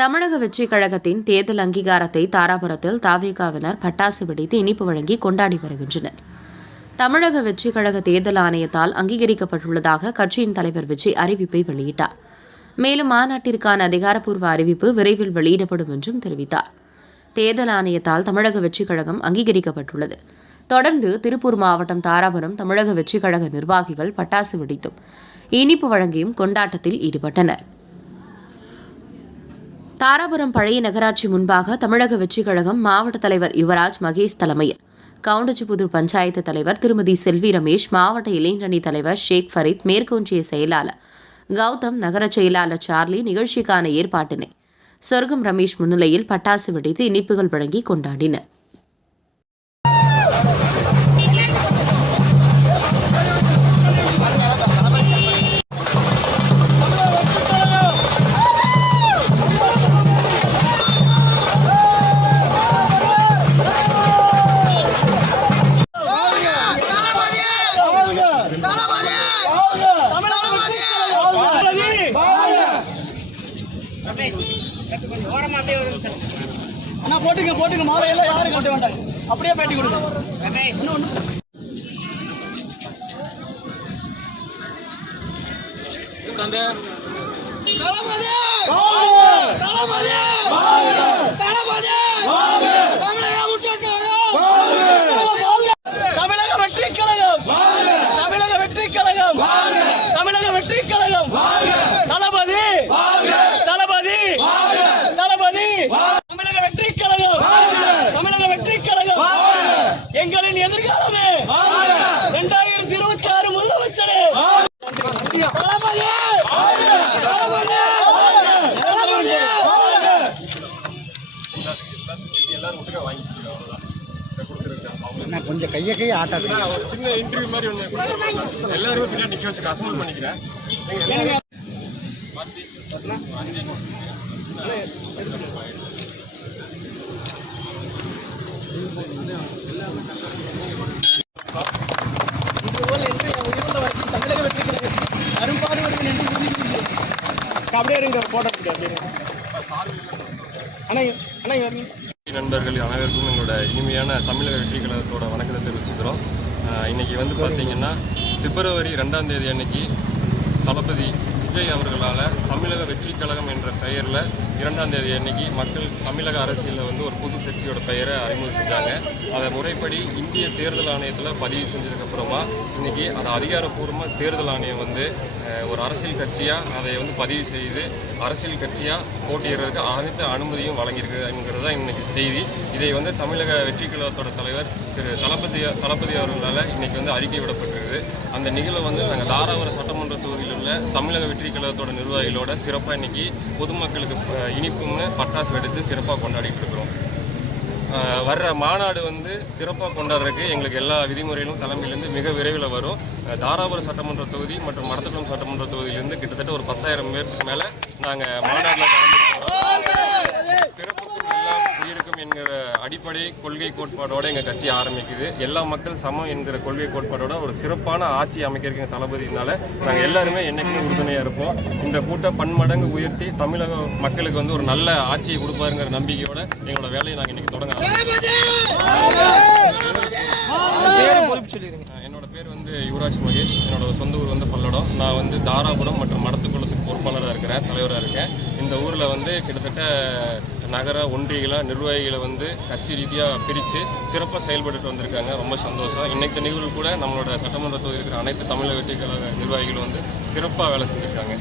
தமிழக வெற்றிக் கழகத்தின் தேர்தல் அங்கீகாரத்தை தாராபுரத்தில் தவிகவினர் பட்டாசு வெடித்து இனிப்பு வழங்கி கொண்டாடி வருகின்றனர். தமிழக வெற்றிக் கழக தேர்தல் ஆணையத்தால் அங்கீகரிக்கப்பட்டுள்ளதாக கட்சியின் தலைவர் விஜய் அறிவிப்பை வெளியிட்டார். மேலும் மாநாட்டிற்கான அதிகாரப்பூர்வ அறிவிப்பு விரைவில் வெளியிடப்படும் என்றும் தெரிவித்தார். தேர்தல் ஆணையத்தால் தமிழக வெற்றிக் கழகம் அங்கீகரிக்கப்பட்டுள்ளது. தொடர்ந்து திருப்பூர் மாவட்டம் தாராபுரம் தமிழக வெற்றிக் கழக நிர்வாகிகள் பட்டாசு வெடித்தும் இனிப்பு வழங்கியும் கொண்டாட்டத்தில் ஈடுபட்டனர். தாராபுரம் பழைய நகராட்சி முன்பாக தமிழக வெற்றிக் கழகம் மாவட்ட தலைவர் யுவராஜ் மகேஷ் தலைமையில் கவுண்டச்சிபுதூர் பஞ்சாயத்து தலைவர் திருமதி செல்வி ரமேஷ், மாவட்ட இளைஞரணி தலைவர் ஷேக் ஃபரீத், மேற்கொன்றிய செயலாளர் கௌதம், நகர செயலாளர் சார்லி நிகழ்ச்சிக்கான ஏற்பாட்டினை சொர்க்கம் ரமேஷ் முன்னிலையில் பட்டாசு வெடித்து இனிப்புகள் வழங்கி கொண்டாடினர். போட்டுங்க மாலை எல்லாம் யாரும் கட்ட வேண்டாம், அப்படியே பேட்டி கொடுங்க. தமிழக வெற்றி கழகம், தமிழக வெற்றி கழகம், தமிழக வெற்றி கழகம், தளபதி தளபதி தளபதி, தமிழக வெற்றி கழகம், தமிழக வெற்றி கழகம், எங்களின் எதிர்காலமே 2026 முதலமைச்சரே தளபதி தளபதி தளபதி. கொஞ்சம் கையை ஆட்டாது. ஒரு சின்ன இன்டர்வியூ மாதிரி ஒன்று எல்லாருமே பின்னாடி நிற்க வச்சு அசம்பிள் பண்ணிக்கிறேன். தமிழக வெற்றி கழகத்தில் அரும்பாடுபடுவேன் என்று உறுதிமொழி. அப்படியே இருங்க, போட்டோ அப்படியே நண்பர்கள் அனைவருக்கும் எங்களோட இனிமையான தமிழக வெற்றி கழகத்தோட வணக்கத்தை தெரிவிச்சுக்கிறோம். இன்னைக்கு பார்த்தீங்கன்னா பிப்ரவரி 2ஆம் தேதி அன்னைக்கு தளபதி விஜய் அவர்களால் தமிழக வெற்றி கழகம் என்ற பெயரில் 2ஆம் தேதி அன்னைக்கு மக்கள் தமிழக அரசியலில் ஒரு புது கட்சியோட பெயரை அறிமுகம் செஞ்சாங்க. அதை முறைப்படி இந்திய தேர்தல் ஆணையத்தில் பதிவு செஞ்சதுக்கப்புறமா இன்றைக்கி அதை அதிகாரப்பூர்வமாக தேர்தல் ஆணையம் ஒரு அரசியல் கட்சியாக அதை பதிவு செய்து அரசியல் கட்சியாக போட்டியிடுறதுக்கு அனைத்து அனுமதியும் வழங்கியிருக்குங்கிறது தான் இன்றைக்கி செய்தி. இதை தமிழக வெற்றி கழகத்தோட தலைவர் திரு தளபதி அவர்களால் இன்றைக்கி அறிக்கை விடப்பட்டிருக்குது. அந்த நிகழ்வை நாங்கள் தாராபுரம் சட்டமன்ற தொகுதியில் உள்ள தமிழக வெற்றி கழகத்தோட நிர்வாகிகளோட சிறப்பாக இன்றைக்கி பொதுமக்களுக்கு இனிப்புன்னு பட்டாசு வெடித்து சிறப்பாக கொண்டாடிட்டு இருக்கிறோம். வர்ற மாநாடு சிறப்பாக கொண்டாடுறதுக்கு எங்களுக்கு எல்லா விதிமுறைகளும் தலைமையிலேருந்து மிக விரைவில் வரும். தாராபுரம் சட்டமன்ற தொகுதி மற்றும் மடத்துக்குளம் சட்டமன்ற தொகுதியிலேருந்து கிட்டத்தட்ட ஒரு 10,000 பேருக்கு மேலே நாங்கள் மாநாட்டில் கலந்துக்கிறோம். பிறப்புக்கும் எல்லாம் உயிருக்கும் என்கிற அடிப்படை கொள்கை கோட்பாடோடு எங்கள் கட்சி ஆரம்பிக்குது. எல்லா மக்கள் சமம் என்கிற கொள்கை கோட்பாடோட ஒரு சிறப்பான ஆட்சி அமைக்கிறதுக்கு எங்கள் தளபதினால நாங்கள் எல்லாருமே என்றைக்குமே உறுதுணையாக இருப்போம். இந்த கூட்டம் பன்மடங்கு உயர்த்தி தமிழக மக்களுக்கு ஒரு நல்ல ஆட்சியை கொடுப்பாருங்கிற நம்பிக்கையோட எங்களோட வேலையை நாங்கள் இன்றைக்கி தொடங்க. என்னோட பேர் யுவராஜ் மகேஷ். என்னோட சொந்த ஊர் பல்லடம். நான் தாராபுரம் மற்றும் மடத்துக்குளத்துக்கு பொறுப்பாளராக இருக்கிறேன், தலைவராக இருக்கேன். இந்த ஊரில் கிட்டத்தட்ட நகர ஒன்றியங்கள நிர்வாகிகளை கட்சி ரீதியாக பிரித்து சிறப்பாக செயல்பட்டு வந்திருக்காங்க. ரொம்ப சந்தோஷம். இன்னைக்கு நிகழ்வு கூட நம்மளோட சட்டமன்ற தொகுதியில் இருக்கிற அனைத்து தமிழக வெற்றி கழக நிர்வாகிகளும் சிறப்பாக வேலை செஞ்சுருக்காங்க.